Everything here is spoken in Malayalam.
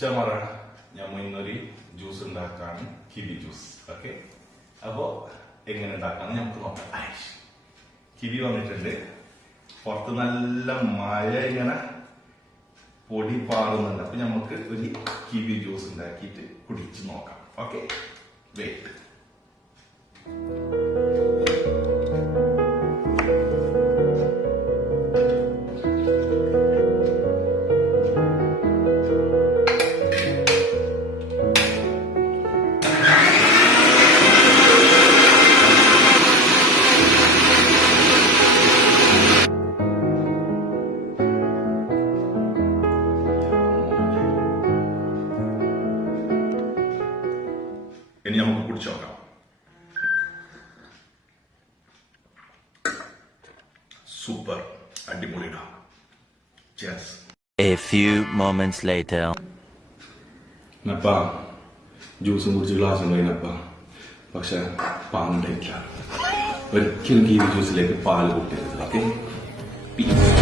ചമറാണ് നമ്മൾ ഇന്നൊരു ജ്യൂസ് ഉണ്ടാക്കാണ് കിവി ജ്യൂസ്. ഓക്കെ, അപ്പോ എങ്ങനെ ഉണ്ടാക്കാന്ന് നമുക്ക് നോക്കാം. കിവി വന്നിട്ടുണ്ട്, പുറത്ത് നല്ല മഴ ഇങ്ങനെ പൊടി പാറുന്നുണ്ട്. അപ്പൊ നമുക്ക് ഒരു കിവി ജ്യൂസ് ഉണ്ടാക്കിയിട്ട് കുടിച്ച് നോക്കാം. Okay, wait. ഇനി നമുക്ക് കുടിച്ചു നോക്കാം. സൂപ്പർ, അടിപൊളിടാ. Cheers. A few moments later. നപ്പ ജ്യൂസും കുടിച്ച് ഗ്ലാസും കഴിഞ്ഞപ്പ പക്ഷെ പാലുണ്ടായിട്ടില്ല. ഒരിക്കലും കിവി ജ്യൂസിലേക്ക് പാൽ കൂട്ടരുത്. Okay, piece.